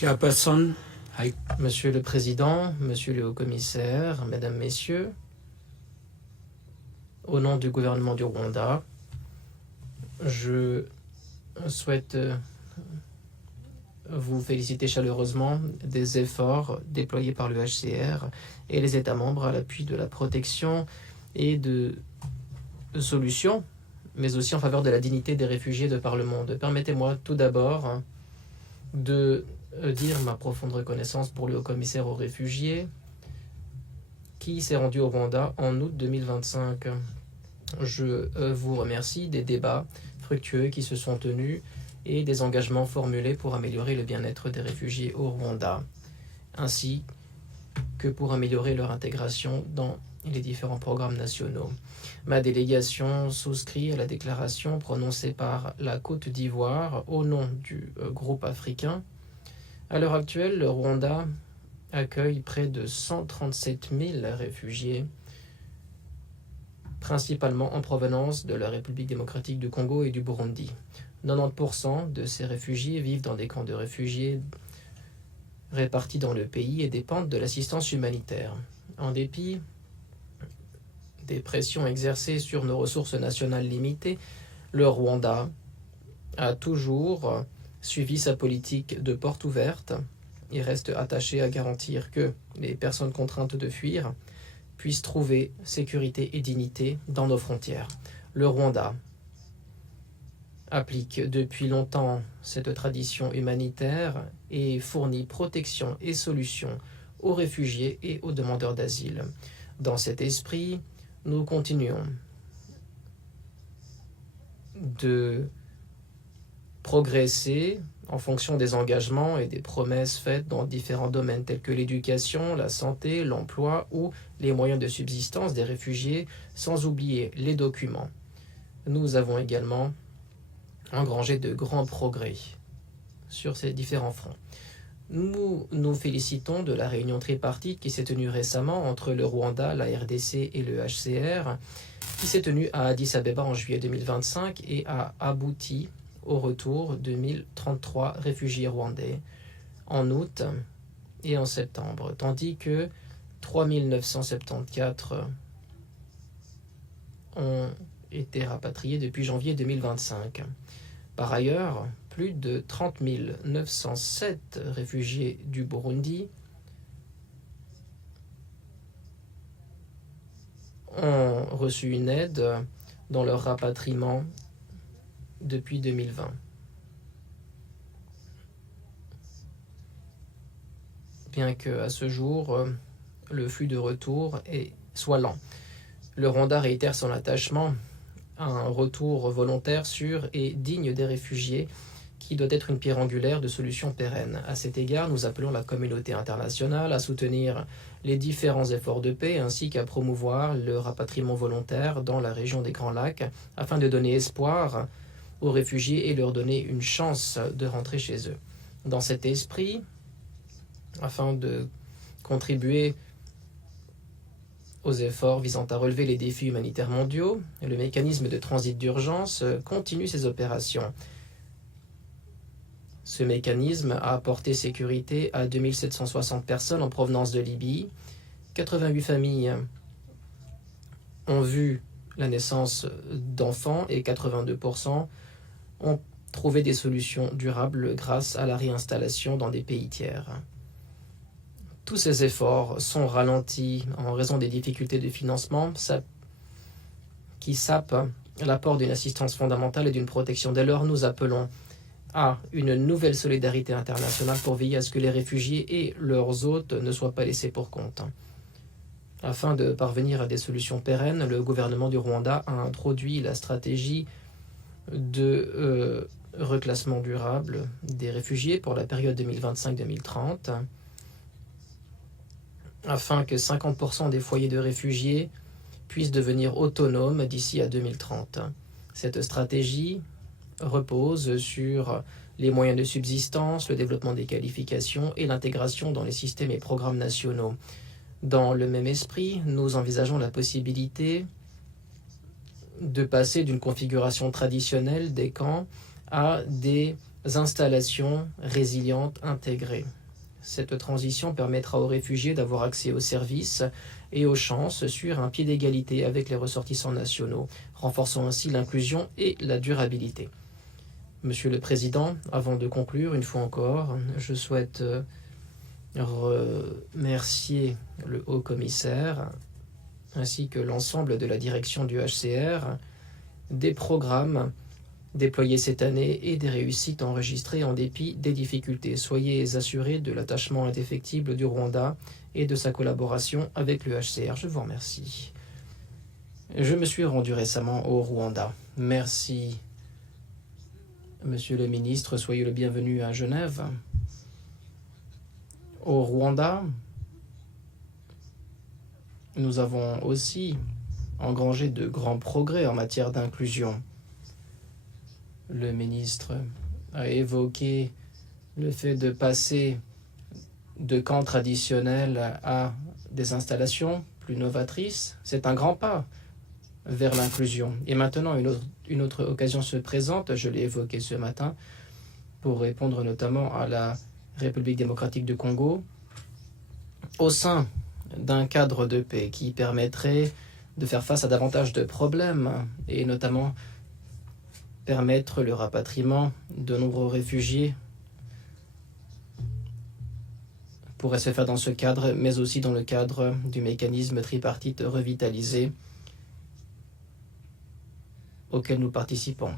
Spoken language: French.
Chairperson, Monsieur le Président, Monsieur le Haut-Commissaire, Mesdames, Messieurs, au nom du gouvernement du Rwanda, je souhaite vous féliciter chaleureusement des efforts déployés par le HCR et les États membres à l'appui de la protection et de solutions, mais aussi en faveur de la dignité des réfugiés de par le monde. Permettez-moi tout d'abord de dire ma profonde reconnaissance pour le haut-commissaire aux réfugiés qui s'est rendu au Rwanda en août 2025. Je vous remercie des débats fructueux qui se sont tenus et des engagements formulés pour améliorer le bien-être des réfugiés au Rwanda, ainsi que pour améliorer leur intégration dans les différents programmes nationaux. Ma délégation souscrit à la déclaration prononcée par la Côte d'Ivoire au nom du groupe africain. À l'heure actuelle, le Rwanda accueille près de 137 000 réfugiés, principalement en provenance de la République démocratique du Congo et du Burundi. 90% de ces réfugiés vivent dans des camps de réfugiés répartis dans le pays et dépendent de l'assistance humanitaire. En dépit des pressions exercées sur nos ressources nationales limitées, le Rwanda a toujours suivi sa politique de porte ouverte et reste attaché à garantir que les personnes contraintes de fuir puissent trouver sécurité et dignité dans nos frontières. Le Rwanda applique depuis longtemps cette tradition humanitaire et fournit protection et solutions aux réfugiés et aux demandeurs d'asile. Dans cet esprit, nous continuons de progresser en fonction des engagements et des promesses faites dans différents domaines tels que l'éducation, la santé, l'emploi ou les moyens de subsistance des réfugiés, sans oublier les documents. Nous avons également engrangé de grands progrès sur ces différents fronts. Nous nous félicitons de la réunion tripartite qui s'est tenue récemment entre le Rwanda, la RDC et le HCR, qui s'est tenue à Addis Abeba en juillet 2025 et a abouti au retour de 1033 réfugiés rwandais en août et en septembre, tandis que 3974 ont été rapatriés depuis janvier 2025. Par ailleurs, plus de 30 907 réfugiés du Burundi ont reçu une aide dans leur rapatriement depuis 2020. Bien qu'à ce jour, le flux de retour soit lent. Le Rwanda réitère son attachement à un retour volontaire, sûr et digne des réfugiés qui doit être une pierre angulaire de solutions pérennes. À cet égard, nous appelons la communauté internationale à soutenir les différents efforts de paix ainsi qu'à promouvoir le rapatriement volontaire dans la région des Grands Lacs afin de donner espoir aux réfugiés et leur donner une chance de rentrer chez eux. Dans cet esprit, afin de contribuer aux efforts visant à relever les défis humanitaires mondiaux, le mécanisme de transit d'urgence continue ses opérations. Ce mécanisme a apporté sécurité à 2760 personnes en provenance de Libye. 88 familles ont vu la naissance d'enfants et 82% ont trouvé des solutions durables grâce à la réinstallation dans des pays tiers. Tous ces efforts sont ralentis en raison des difficultés de financement qui sapent l'apport d'une assistance fondamentale et d'une protection. Dès lors, nous appelons à une nouvelle solidarité internationale pour veiller à ce que les réfugiés et leurs hôtes ne soient pas laissés pour compte. Afin de parvenir à des solutions pérennes, le gouvernement du Rwanda a introduit la stratégie de reclassement durable des réfugiés pour la période 2025-2030, afin que 50% des foyers de réfugiés puissent devenir autonomes d'ici à 2030. Cette stratégie repose sur les moyens de subsistance, le développement des qualifications et l'intégration dans les systèmes et programmes nationaux. Dans le même esprit, nous envisageons la possibilité de passer d'une configuration traditionnelle des camps à des installations résilientes intégrées. Cette transition permettra aux réfugiés d'avoir accès aux services et aux chances sur un pied d'égalité avec les ressortissants nationaux, renforçant ainsi l'inclusion et la durabilité. Monsieur le Président, avant de conclure, une fois encore, je souhaite remercier le Haut-Commissaire ainsi que l'ensemble de la direction du HCR des programmes déployés cette année et des réussites enregistrées en dépit des difficultés. Soyez assurés de l'attachement indéfectible du Rwanda et de sa collaboration avec le HCR. Je vous remercie. Je me suis rendu récemment au Rwanda. Merci, Monsieur le ministre. Soyez le bienvenu à Genève. Au Rwanda, nous avons aussi engrangé de grands progrès en matière d'inclusion. Le ministre a évoqué le fait de passer de camps traditionnels à des installations plus novatrices. C'est un grand pas vers l'inclusion. Et maintenant, une autre occasion se présente, je l'ai évoqué ce matin, pour répondre notamment à la République démocratique du Congo, au sein d'un cadre de paix qui permettrait de faire face à davantage de problèmes, et notamment permettre le rapatriement de nombreux réfugiés pourrait se faire dans ce cadre, mais aussi dans le cadre du mécanisme tripartite revitalisé auquel nous participons.